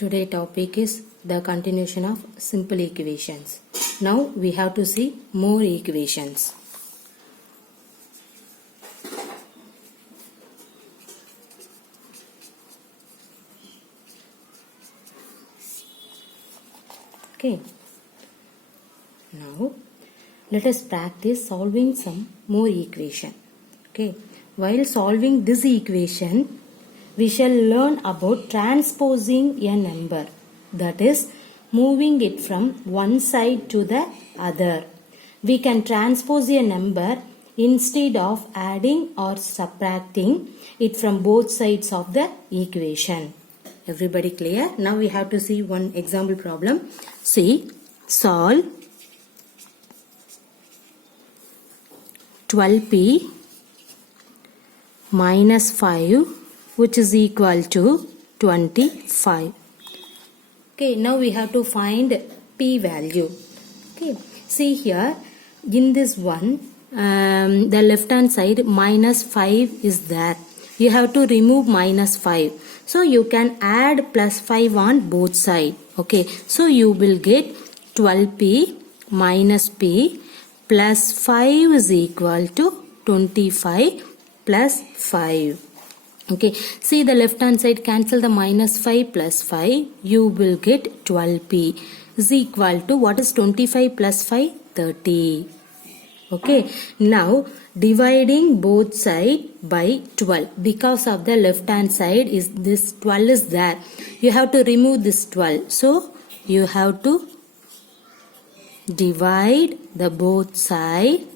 Today topic is the continuation of simple equations. Now we have to see more equations. Okay. Now let us practice solving some more equation. Okay. While solving this equation, we shall learn about transposing a number, that is moving it from one side to the other. We can transpose a number instead of adding or subtracting it from both sides of the equation. Everybody clear? Now we have to see one example problem. See, solve 12p minus 5 which is equal to 25. Okay, now we have to find p value. Okay, see here in this one, the left hand side minus 5 is there. You have to remove minus 5. So you can add plus 5 on both sides. Okay, so you will get 12p minus p plus 5 is equal to 25 plus 5. Okay, see the left hand side, cancel the minus 5 plus 5, you will get 12p is equal to what is 25 plus 5? 30. Okay, now dividing both sides by 12, because of the left hand side is this 12 is there, you have to remove this 12, so you have to divide the both side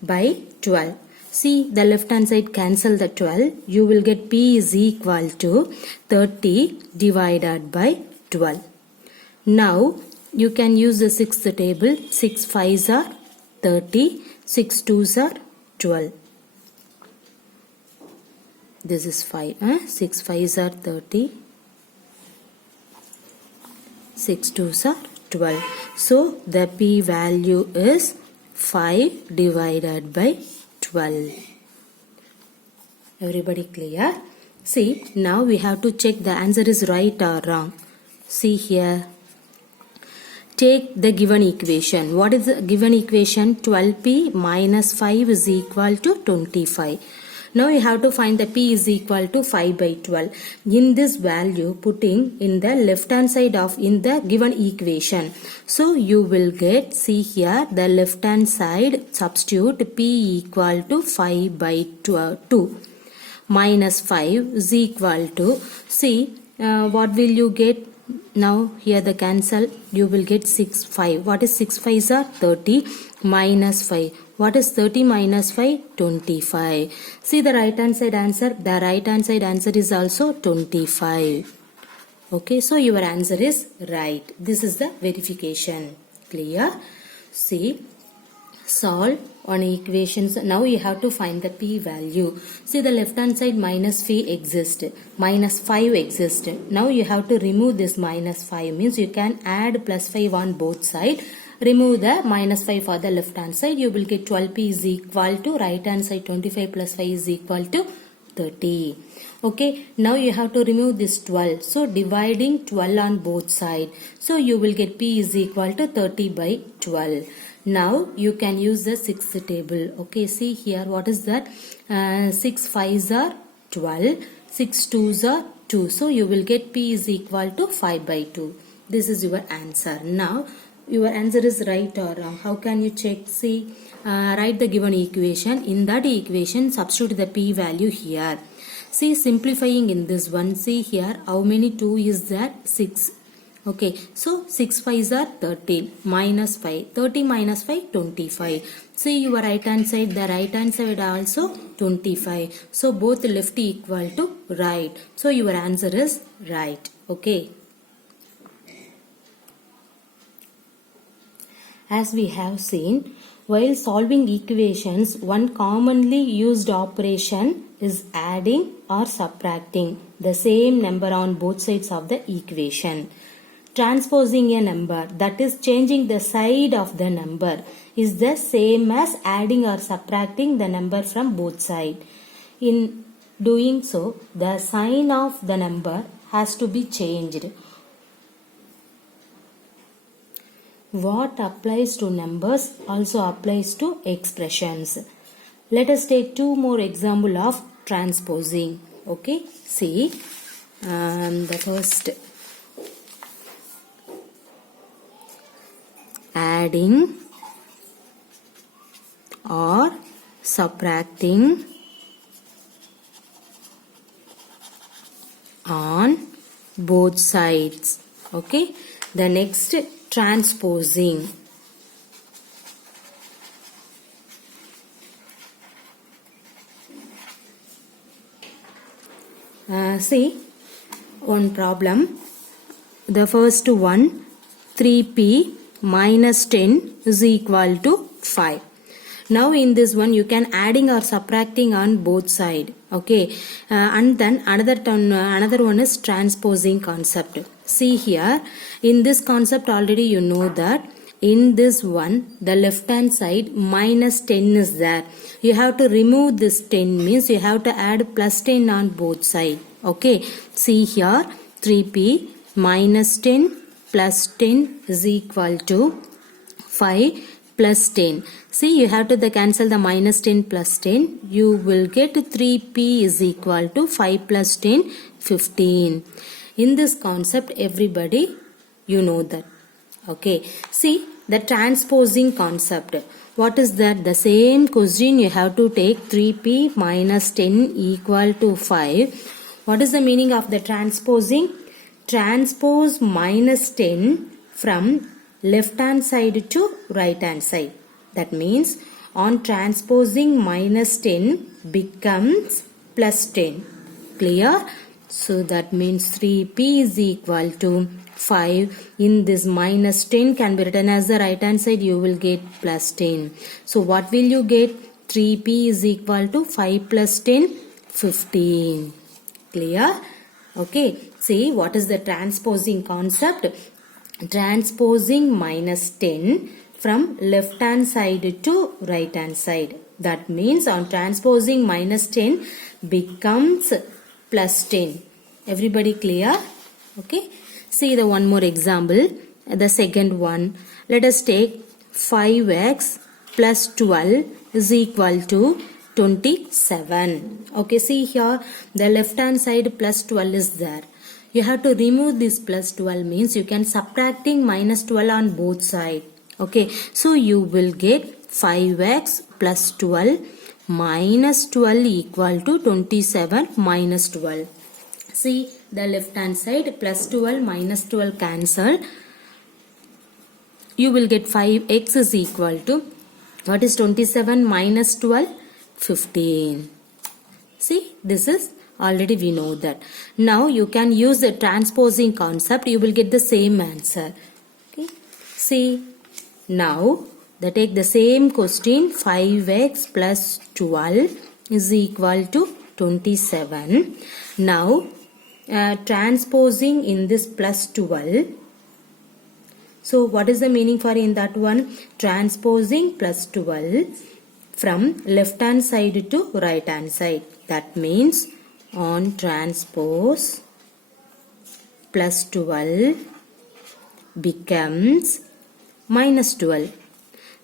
by 12. See the left hand side, cancel the 12, you will get p is equal to 30 divided by 12. Now you can use the sixth table. 6 5s are 30, 6 2s are 12. This is 5. 6 5s are 30, 6 2s are 12. So the p value is 5 divided by 12. Everybody clear? See, now we have to check the answer is right or wrong. See here. Take the given equation. What is the given equation? 12p minus 5 is equal to 25. Now you have to find the p is equal to 5 by 12. In this value, putting in the left hand side of in the given equation. So you will get, see here, the left hand side substitute p equal to 5 by 2 minus 5 is equal to, see what will you get? Now here the cancel, you will get 6 5. What is 6 5s are 30 minus 5. What is 30 minus 5? 25. See the right hand side answer. The right hand side answer is also 25. Okay, so your answer is right. This is the verification. Clear? See, solve on equations. Now you have to find the p value. See the left hand side minus 5 exists. Minus 5 exists. Now you have to remove this minus 5. Means you can add plus 5 on both sides. Remove the minus 5 for the left hand side. You will get 12p is equal to right hand side 25 plus 5 is equal to 30. Okay. Now you have to remove this 12. So dividing 12 on both sides. So you will get p is equal to 30 by 12. Now you can use the sixth table. Okay. See here what is that? 6 5s are 12. 6 2s are 2. So you will get p is equal to 5 by 2. This is your answer. Now your answer is right or wrong. How can you check? See, write the given equation. In that equation, substitute the p value here. See, simplifying in this one. See here, how many 2 is there? 6. Okay, so 6 5s are 30 minus 5. 30 minus 5, 25. See your right hand side, the right hand side also 25. So both left equal to right. So your answer is right. Okay. As we have seen, while solving equations, one commonly used operation is adding or subtracting the same number on both sides of the equation. Transposing a number, that is changing the side of the number, is the same as adding or subtracting the number from both sides. In doing so, the sign of the number has to be changed. What applies to numbers also applies to expressions. Let us take two more examples of transposing. Okay, see the first, adding or subtracting on both sides. Okay, the next, transposing. See one problem. The first one, 3p minus 10 is equal to 5. Now in this one you can adding or subtracting on both side. Okay, and then another one is transposing concept. See here, in this concept already you know that in this one the left hand side minus 10 is there. You have to remove this 10, means you have to add plus 10 on both side. Okay, see here, 3p minus 10 plus 10 is equal to 5 plus 10. See, you have to cancel the minus 10 plus 10. You will get 3p is equal to 5 plus 10, 15. In this concept, everybody, you know that. Okay. See, the transposing concept. What is that? The same question you have to take 3p minus 10 equal to 5. What is the meaning of the transposing? Transpose minus 10 from left hand side to right hand side. That means on transposing minus 10 becomes plus 10. Clear? So that means 3p is equal to 5. In this minus 10 can be written as the right hand side, you will get plus 10. So what will you get? 3p is equal to 5 plus 10, 15. Clear? Okay. See, what is the transposing concept? Transposing minus 10 from left hand side to right hand side. That means on transposing minus 10 becomes plus 10. Everybody clear? Okay. See the one more example. The second one. Let us take 5x plus 12 is equal to 27. Okay. See here the left hand side plus 12 is there. You have to remove this plus 12, means you can subtracting minus 12 on both sides. Okay, so you will get 5x plus 12 minus 12 equal to 27 minus 12. See the left hand side plus 12 minus 12 cancel. You will get 5x is equal to, what is 27 minus 12? 15. See, this is already we know that. Now you can use the transposing concept. You will get the same answer. Okay. See, now take the same question. 5x plus 12 is equal to 27. Now transposing in this plus 12. So what is the meaning for in that one? Transposing plus 12 from left hand side to right hand side. That means on transpose plus 12 becomes minus 12.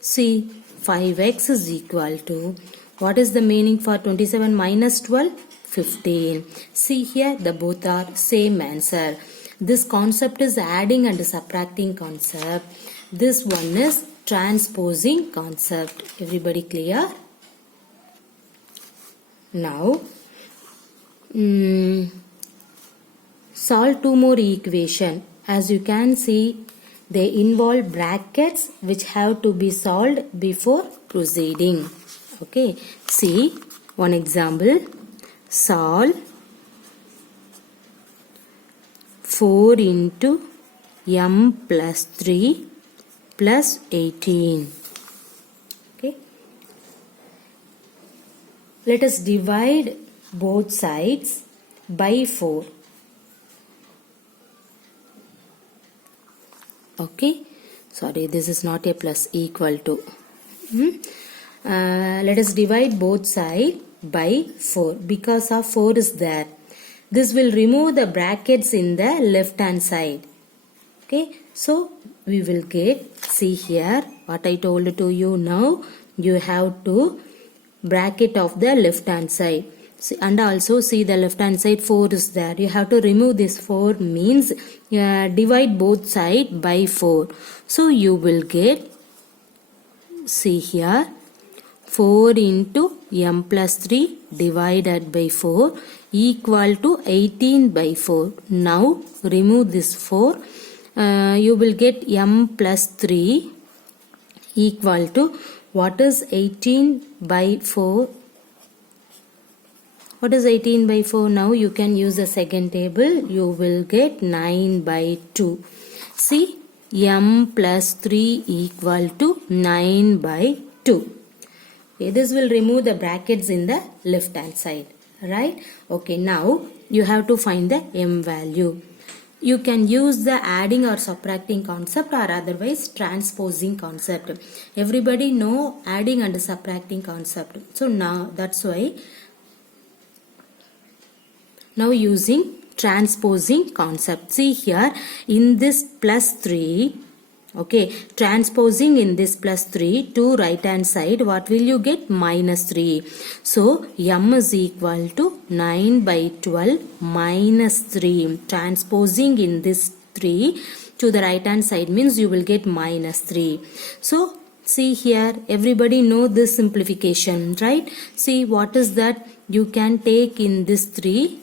See, 5x is equal to, what is the meaning for 27 minus 12? 15. See here, the both are same answer. This concept is adding and subtracting concept. This one is transposing concept. Everybody clear? Now, solve two more equation. As you can see, they involve brackets which have to be solved before proceeding. Okay, see one example. Solve 4 into m plus 3 plus 18. Okay, let us divide both sides by 4. Okay, sorry, this is not a plus, equal to. Let us divide both sides by 4 because of 4 is there. This will remove the brackets in the left hand side. Okay, so we will get, see here what I told to you. Now you have to bracket of the left hand side. See, and also see the left hand side 4 is there. You have to remove this 4 means divide both side by 4. So you will get, see here, 4 into m plus 3 divided by 4 equal to 18 by 4. Now remove this 4. You will get m plus 3 equal to, what is 18 by 4? What is 18 by 4? Now you can use the second table. You will get 9 by 2. See, m plus 3 equal to 9 by 2. Okay, this will remove the brackets in the left hand side. Right? Okay, now you have to find the m value. You can use the adding or subtracting concept or otherwise transposing concept. Everybody know adding and subtracting concept. So now that's why now using transposing concept. See here in this plus 3, okay, transposing in this plus 3 to right hand side, what will you get? Minus 3. So m is equal to 9 by 12 minus 3. Transposing in this 3 to the right hand side means you will get minus 3. So see here, everybody know this simplification, right? See what is that? You can take in this 3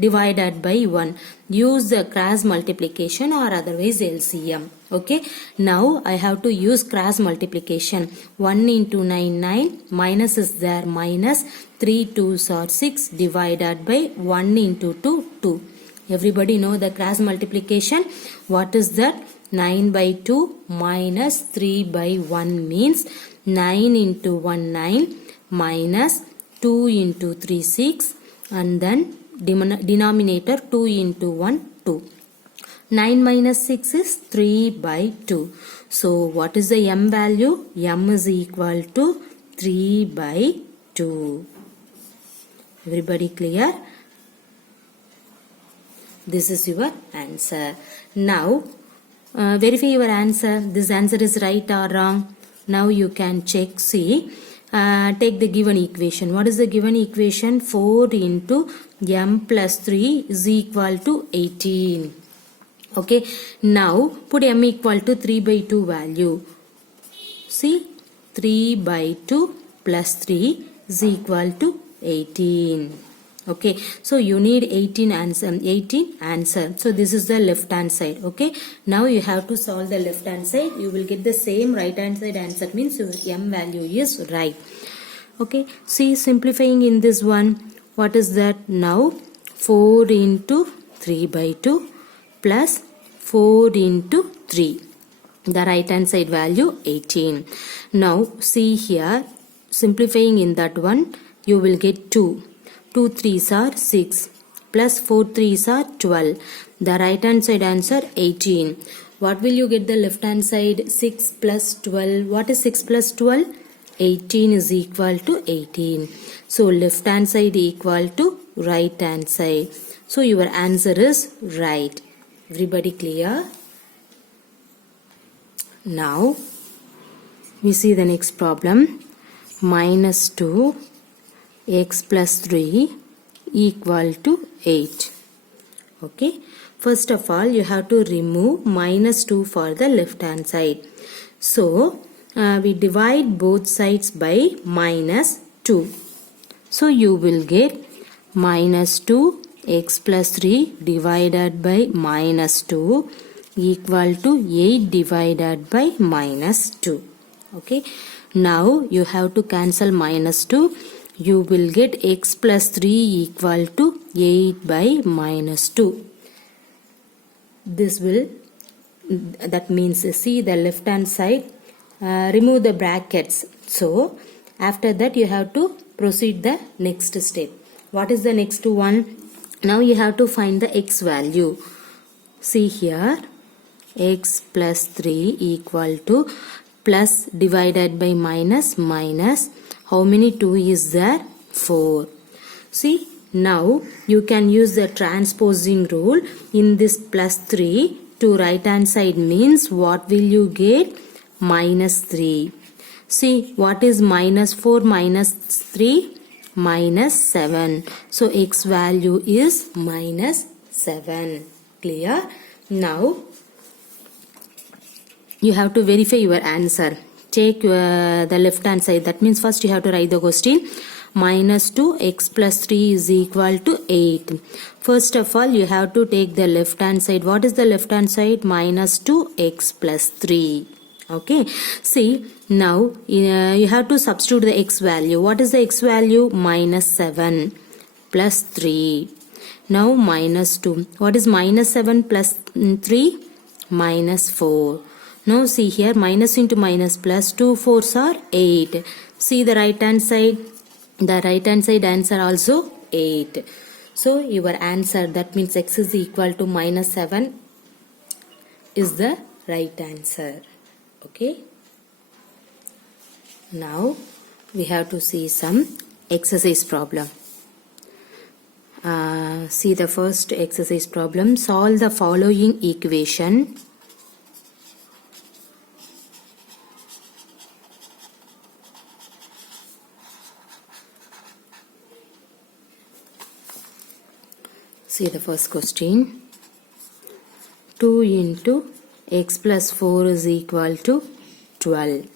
divided by 1. Use the cross multiplication or otherwise LCM. Okay. Now I have to use cross multiplication. 1 into 9, 9. Minus is there. Minus 3 2s are 6 divided by 1 into 2, 2. Everybody know the cross multiplication. What is that? 9 by 2 minus 3 by 1 means 9 into 1, 9 minus 2 into 3, 6 and then denominator 2 into 1, 2. 9 minus 6 is 3 by 2. So what is the m value? M is equal to 3 by 2. Everybody clear? This is your answer. Now verify your answer. This answer is right or wrong. Now you can check. See, take the given equation. What is the given equation? 4 into m plus 3 is equal to 18. Okay. Now put m equal to 3 by 2 value. See, 3 by 2 plus 3 is equal to 18. Okay, so you need 18 answer. So this is the left hand side. Okay, now you have to solve the left hand side. You will get the same right hand side answer, means your m value is right. Okay, see, simplifying in this one, what is that? Now 4 into 3 by 2 plus 4 into 3. The right hand side value 18. Now see here, simplifying in that one, you will get 2. 2 3s are 6 plus 4 3s are 12. The right hand side answer 18. What will you get the left hand side? 6 plus 12. What is 6 plus 12? 18 is equal to 18. So left hand side equal to right hand side. So your answer is right. Everybody clear? Now we see the next problem. Minus 2 x plus 3 equal to 8. Okay. First of all, you have to remove minus 2 for the left hand side. So, we divide both sides by minus 2. So, you will get minus 2 x plus 3 divided by minus 2 equal to 8 divided by minus 2. Okay. Now, you have to cancel minus 2. You will get x plus 3 equal to 8 by minus 2. This will, that means, see the left hand side, remove the brackets. So, after that you have to proceed the next step. What is the next one? Now you have to find the x value. See here, x plus 3 equal to plus divided by minus minus. How many 2 is there? 4. See, Now you can use the transposing rule in this plus 3 to right hand side means what will you get? Minus 3. See what is minus 4 minus 3? Minus 7. So x value is minus 7. Clear? Now you have to verify your answer. Take the left hand side. That means first you have to write the question. Minus 2 x plus 3 is equal to 8. First of all you have to take the left hand side. What is the left hand side? Minus 2 x plus 3. Okay. See now you have to substitute the x value. What is the x value? Minus 7 plus 3. Now minus 2. What is minus 7 plus 3? Minus 4. Now see here minus into minus plus 2 4s are 8. See the right hand side. The right hand side answer also 8. So your answer, that means x is equal to minus 7 is the right answer. Okay. Now we have to see some exercise problem. See the first exercise problem. Solve the following equation. See the first question. 2 into x plus 4 is equal to 12.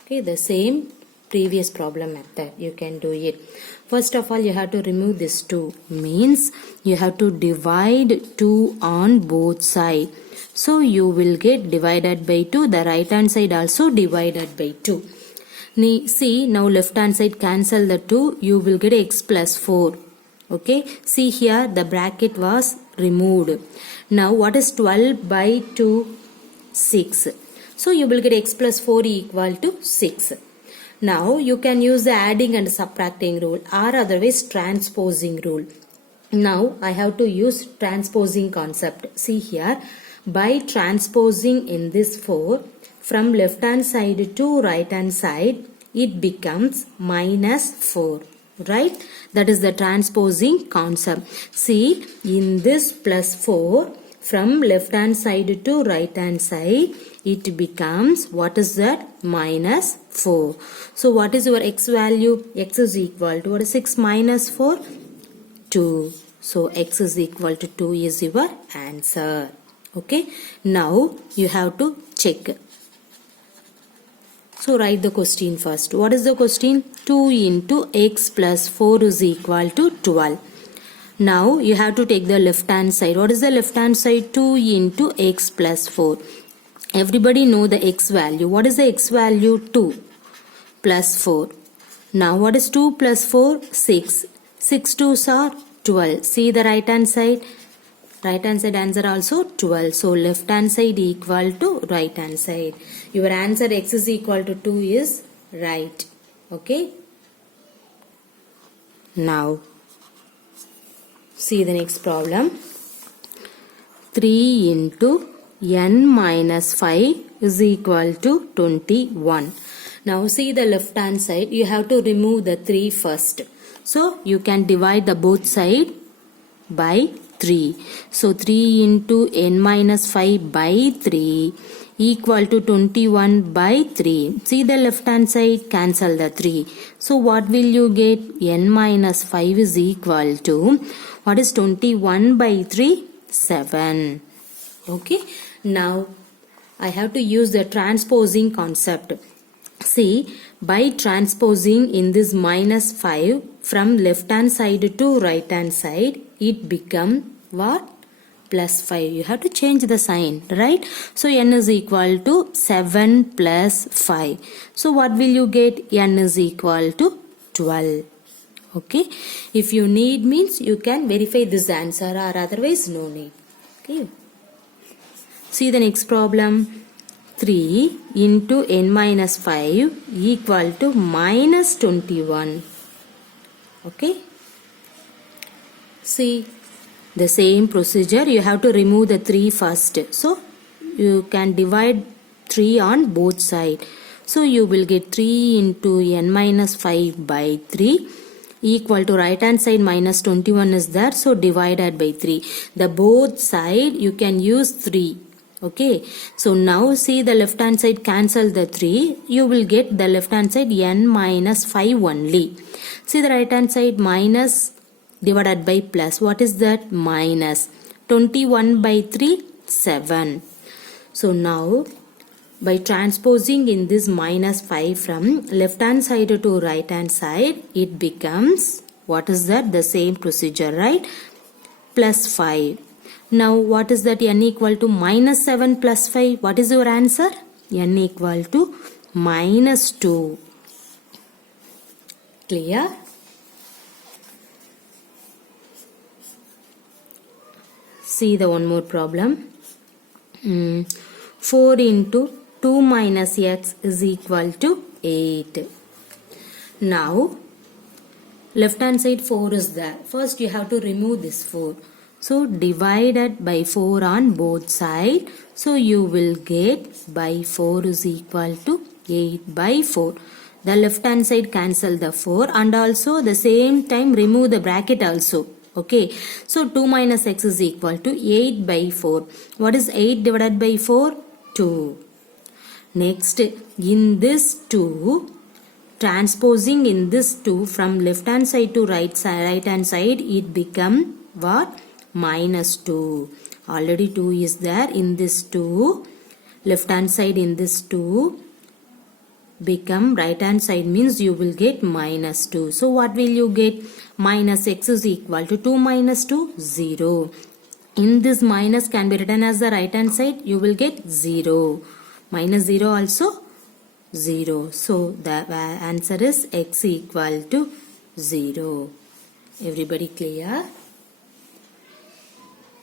Okay, the same previous problem method. You can do it. First of all, you have to remove this 2. Means you have to divide 2 on both sides. So you will get divided by 2. The right hand side also divided by 2. See, now left hand side cancel the 2. You will get x plus 4. Okay, see here the bracket was removed. Now what is 12 by 2? 6. So you will get x plus 4 equal to 6. Now you can use the adding and subtracting rule or otherwise transposing rule. Now I have to use transposing concept. See here, by transposing in this 4 from left hand side to right hand side, it becomes minus 4. Right? That is the transposing concept. See, in this plus 4 from left hand side to right hand side, it becomes, what is that? Minus 4. So what is your x value? X is equal to, what is 6 minus 4? 2. So x is equal to 2 is your answer. Okay. Now you have to check. So write the question first. What is the question? 2 into x plus 4 is equal to 12. Now you have to take the left hand side. What is the left hand side? 2 into x plus 4. Everybody know the x value. What is the x value? 2 plus 4. Now what is 2 plus 4? 6. 6 2s are 12. See the right hand side. Right hand side answer also 12. So left hand side equal to right hand side. Your answer x is equal to 2 is right. Okay. Now see the next problem. 3 into n minus 5 is equal to 21. Now see the left hand side. You have to remove the 3 first. So you can divide the both side by 3. So 3 into n minus 5 by 3 equal to 21 by 3. See the left hand side, cancel the 3. So what will you get? N minus 5 is equal to, what is 21 by 3? 7. Okay. Now I have to use the transposing concept. See, by transposing in this minus 5 from left hand side to right hand side, it become what? Plus 5. You have to change the sign, right? So n is equal to 7 plus 5. So what will you get? N is equal to 12. Okay. If you need means you can verify this answer or otherwise no need. Okay. See the next problem. 3 into n minus 5 equal to minus 21. Okay. See the same procedure. You have to remove the 3 first. So you can divide 3 on both sides. So you will get 3 into n minus 5 by 3. equal to right hand side minus 21 is there, so divided by 3. The both side you can use 3. Okay, so now see the left hand side cancel the 3, you will get the left hand side n minus 5 only. See the right hand side minus divided by plus, what is that? Minus 21 by 3, 7. So now by transposing in this minus 5 from left hand side to right hand side, it becomes, what is that? The same procedure, right? Plus 5. Now what is that? N equal to minus 7 plus 5. What is your answer? N equal to minus 2. Clear? See the one more problem. 4 into 2 minus x is equal to 8. Now left hand side 4 is there. First you have to remove this 4. So divided by 4 on both sides. So you will get by 4 is equal to 8 by 4. The left hand side cancel the 4 and also the same time remove the bracket also. Okay. So 2 minus x is equal to 8 by 4. What is 8 divided by 4? 2. Next, in this 2, transposing in this 2 from left hand side to right hand side, it become what? Minus 2. Already 2 is there in this 2. Left hand side in this 2 become right hand side, means you will get minus 2. So what will you get? Minus x is equal to 2 minus 2, 0. In this minus can be written as the right hand side, you will get 0. Minus 0 also 0. So the answer is x equal to 0. Everybody clear?